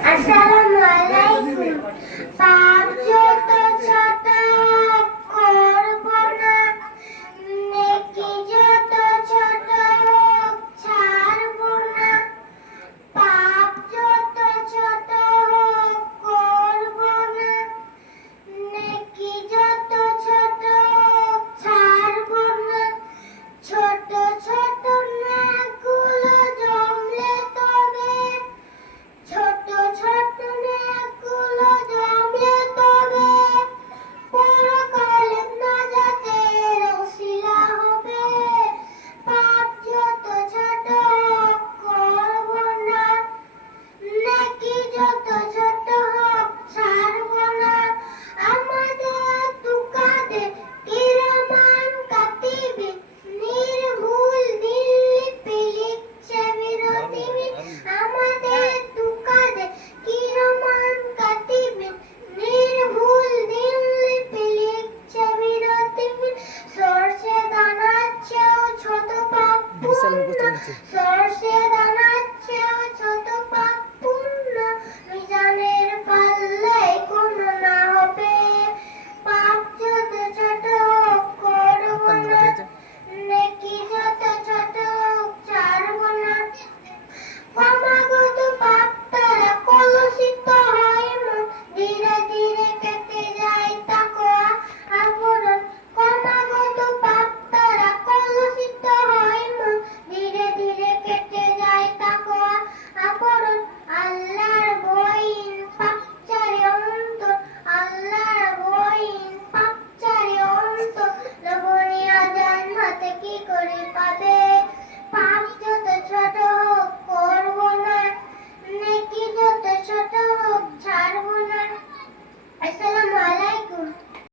আসসালামু আলাইকুম পাঁচ যত ছয় মুখস্থ করেছি